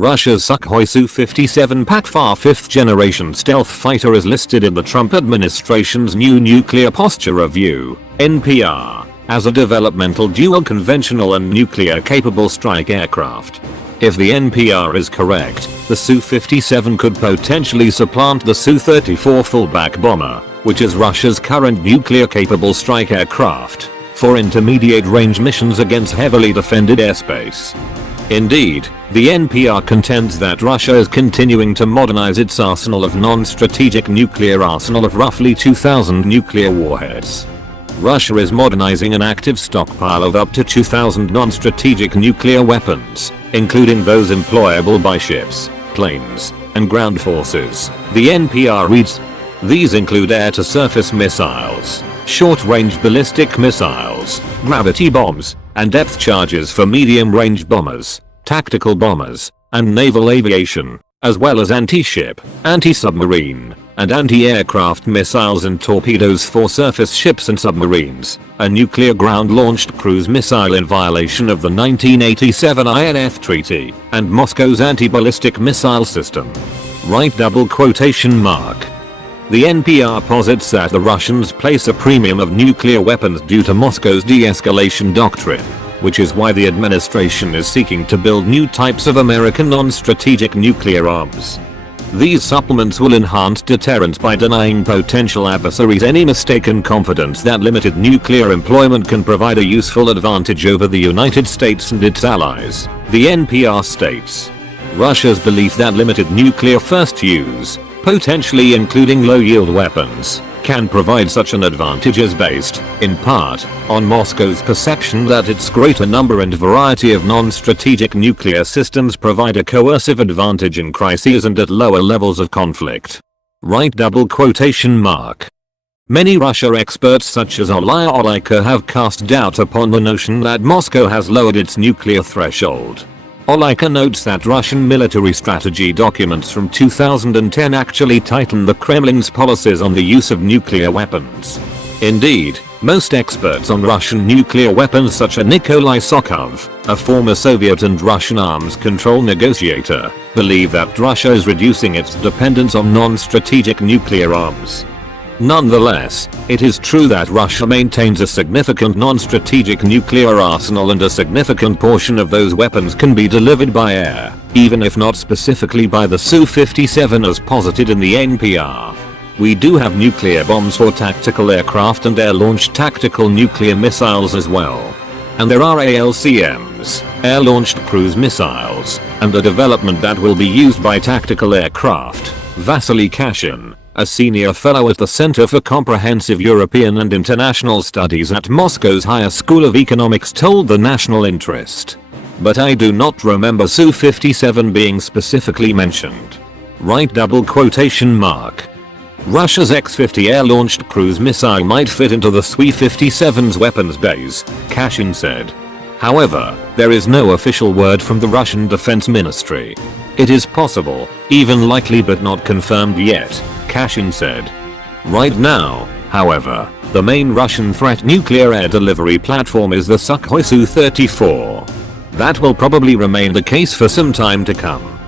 Russia's Sukhoi Su-57 PAK-FA 5th generation stealth fighter is listed in the Trump administration's new Nuclear Posture Review (NPR) as a developmental dual conventional and nuclear capable strike aircraft. If the NPR is correct, the Su-57 could potentially supplant the Su-34 Fullback bomber, which is Russia's current nuclear capable strike aircraft, for intermediate range missions against heavily defended airspace. Indeed, the NPR contends that Russia is continuing to modernize its arsenal of non-strategic nuclear arsenal of roughly 2,000 nuclear warheads. Russia is modernizing an active stockpile of up to 2,000 non-strategic nuclear weapons, including those employable by ships, planes, and ground forces, the NPR reads. These include air-to-surface missiles, short-range ballistic missiles, gravity bombs, and depth charges for medium-range bombers, tactical bombers, and naval aviation, as well as anti-ship, anti-submarine, and anti-aircraft missiles and torpedoes for surface ships and submarines, a nuclear ground-launched cruise missile in violation of the 1987 INF Treaty, and Moscow's anti-ballistic missile system. Right double quotation mark. The NPR posits that the Russians place a premium of nuclear weapons due to Moscow's de-escalation doctrine, which is why the administration is seeking to build new types of American non-strategic nuclear arms. These supplements will enhance deterrence by denying potential adversaries any mistaken confidence that limited nuclear employment can provide a useful advantage over the United States and its allies, the NPR states. Russia's belief that limited nuclear first use, potentially including low-yield weapons, can provide such an advantage is based, in part, on Moscow's perception that its greater number and variety of non-strategic nuclear systems provide a coercive advantage in crises and at lower levels of conflict. Right double quotation mark. Many Russia experts such as Oleika have cast doubt upon the notion that Moscow has lowered its nuclear threshold. Oleika notes that Russian military strategy documents from 2010 actually tighten the Kremlin's policies on the use of nuclear weapons. Indeed, most experts on Russian nuclear weapons such as Nikolai Sokhov, a former Soviet and Russian arms control negotiator, believe that Russia is reducing its dependence on non-strategic nuclear arms. Nonetheless, it is true that Russia maintains a significant non-strategic nuclear arsenal and a significant portion of those weapons can be delivered by air, even if not specifically by the Su-57 as posited in the NPR. We do have nuclear bombs for tactical aircraft and air-launched tactical nuclear missiles as well. And there are ALCMs, air-launched cruise missiles, and a development that will be used by tactical aircraft, Vasily Kashin, a senior fellow at the Center for Comprehensive European and International Studies at Moscow's Higher School of Economics told the National Interest. But I do not remember Su-57 being specifically mentioned. Right double quotation mark. Russia's X-50 air-launched cruise missile might fit into the Su-57's weapons base, Kashin said. However, there is no official word from the Russian Defense Ministry. It is possible, even likely but not confirmed yet, Kashin said. Right now, however, the main Russian threat nuclear air delivery platform is the Sukhoi Su-34. That will probably remain the case for some time to come.